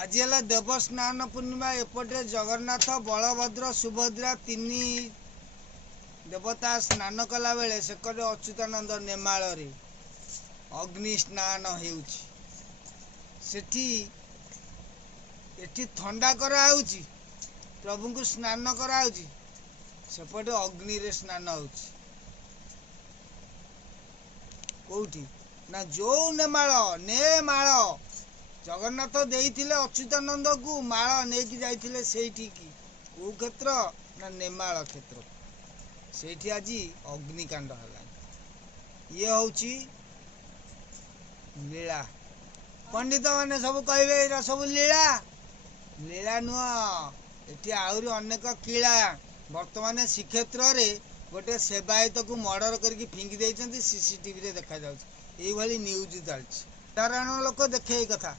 आज है देवस्नान पूर्णिमा। एपटे जगन्नाथ बलभद्र सुभद्रा तीन देवता स्नान कला बेले सेकटे अच्युतानंद नेमाल अग्नि स्नान एठी ठंडा कराउची प्रभु को स्नान कराउची सेपटे अग्नि रे स्नान होउची कोठी ना जो नेमाल जगन्नाथ देइथिले अच्युतानंद को माल नेकी जाइथिले सेठी की को क्षेत्र ना नेमाल क्षेत्र सेठी आज अग्निकांड हला ये होउची लीला। पंडित माने सब कहबे एरा सब लीला लीला नुह एठी आउरी अनेक कीला। वर्तमान श्रीक्षेत्र रे गोटे सेवायत को मर्डर करके फिंगी देइछन्ती सीसीटीवी रे देखा जाउछ। एई भली न्यूज चलछि साधारण लोक देखे कथा।